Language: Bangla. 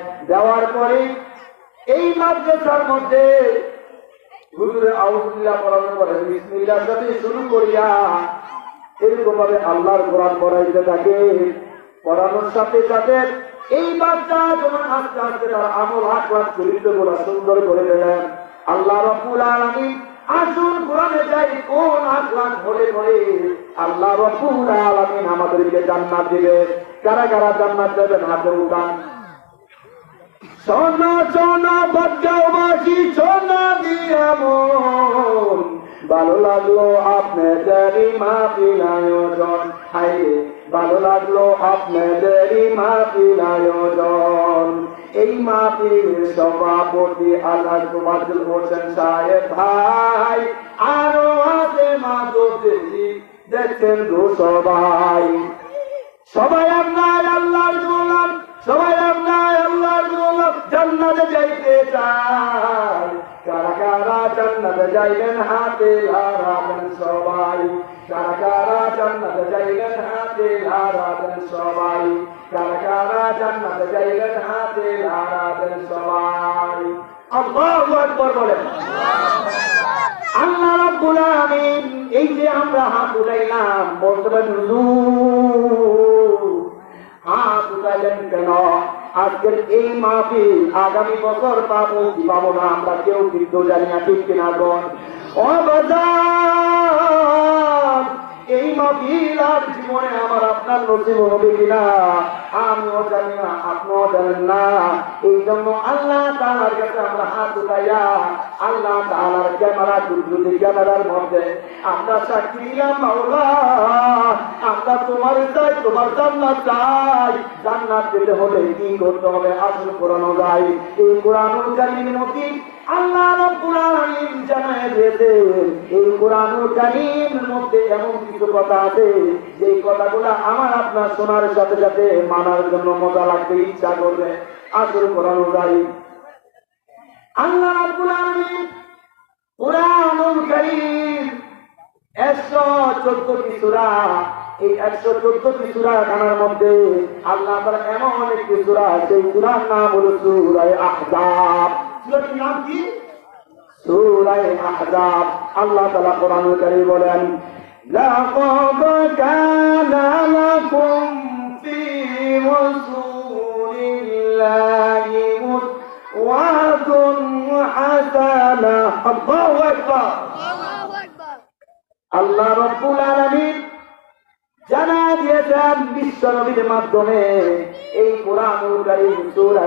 দেওয়ার পরে এই মাদ্রাসার মধ্যে হুজুরে আউযুবিল্লাহ পড়ানোর পরে বিসমিল্লাহর সাথে শুরু করিয়া এরকম ভাবে আল্লাহর কোরআন পড়াইতে থাকে। পড়ানোর সাথে সাথে এই বাচ্চা যখন আস্তে আস্তে তার আমল আকলাক চরিত্রগুলো সুন্দর করে দিলেন। আল্লাহ রাব্বুল আলামিন আসুন কোরআনে যাই কোন আকলাক হলে পরে আল্লাহ রাব্বুল আলামিন আমাদেরকে জান্নাত দিবে। কারা কারা জান্নাত দেবেন হাতে উঠান। সোনা সোনা বদগাঁওবাসী সোনা দিয়া মন, ভালো লাগলো আপনাদেরই মাহফিল আয়োজন। হায় ভালো লাগলো আপনাদেরই মাহফিল আয়োজন। এই মাহফিলের সভাপতি আলহাজ মাসুদ হোসেন সাহেব ভাই, আরো আছে মাদুদি দেখছেন দু সবাই। সবাই আপনার আল্লাহর গোলাম, সবাই আপনার আল্লাহর গোলাম। জান্নাতে যাইতে চাই, কারা কারা জান্নাতে যাইবেন হাতে লাগাবেন সবাই। কারা কারা জান্নাতে যাইবেন হাতে লাগাবেন সবাই। কারা কারা জান্নাতে যাইবেন হাতে লাগাবেন সবাই। আল্লাহু আকবার বলেন। আল্লাহ রাব্বুল আলামিন এই যে আমরা হাত উঠাইলাম, বলতে পারেন হাত উঠাইলেন কেন? আজকের এই মাহফিল আগামী বছর পাবো কি পাবো না আমরা কেউ কিন্তু জানি না, ঠিক কিনা বল? ও বাজার, এই মাহফিল আর জীবনে আমার আপনার নসিব হবে কিনা আমিও জানি না, আপনিও জানেন না। এই জন্য আল্লাহ তাআলার কাছে আমরা হাত উঠাইয়া আল্লাহ তাআলার ক্যামেরা কুদরতি ক্যামেরার মধ্যে আমরা সাক্ষী দিলাম, মাওলা আমরা তোমার চাই, তোমার জান্নাত চাই। জান্নাত পেতে হলে কি করতে হবে? আসল কোরআন যায়। এই কোরআনুল কারীমের মধ্যে আল্লাহ রাব্বুল আলামিন জানায় দিয়েছেন, এই কোরআনুল কারীমের মধ্যে এমন কিছু কথা আছে যে কথাগুলো আমার আপনার শোনার সাথে সাথে মানার জন্য মজা লাগবে, ইচ্ছা করবে। আসল কোরআনুল কারীম আল্লাহ রাব্বুল আলামিন কোরআনুল কারীম 114টি সূরা, এই 114টি সূরা খানার মধ্যে আল্লাহ তাআলা এমন একটি সূরা, সেই সূরার নাম হলো সূরা আহজাব। সূরাটির নাম কি? সূরা আহজাব। আল্লাহ তাআলা কোরআনুল কারীম বলেন, লাকাদ কানা লাকুম ফি রাসূলিল্লাহি উসওয়াতুন হাসানাহ। আল্লাহু আকবার। আল্লাহ রাব্বুল আলামিন জানা দিয়েছেন বিশ্ব নবীর মাধ্যমে এই কোরআনুল কারীম সূরা